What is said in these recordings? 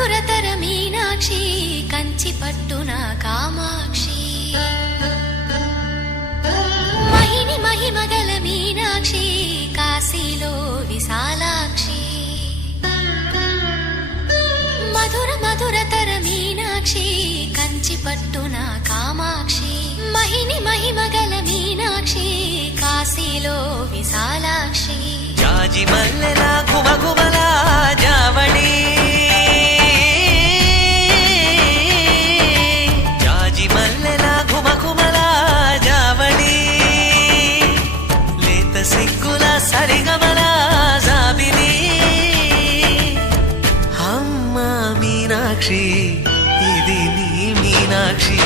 మధురతర మీనాక్షి కంచి పట్టున కామాక్షి మహిని మహిమగల మీనాక్షి కాశీలో విశాలాక్షి మధుర మధురతర మీనాక్షి కంచి పట్టున కామాక్షి మహిని మహిమగల మీనాక్షి కాశీలో విశాలాక్షి జాజి మల్లెలా గుమగుమలా జావళి జాజి మల్లెలా గుమగుమలా జావళి లేత సిగ్గుల సరిగమల జాబిలి అమ్మ మీనాక్షి ఇది నీ మీనాక్షి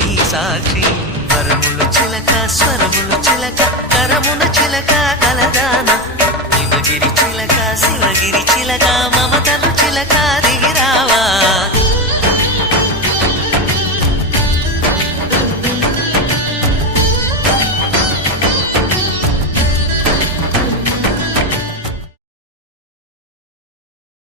నీ సాక్షి వరములు చిలక స్వరములు చిలక కరమున చిలక కలదాన హిమగిరి చిలక శివగిరి చిలక మమతలు చిలక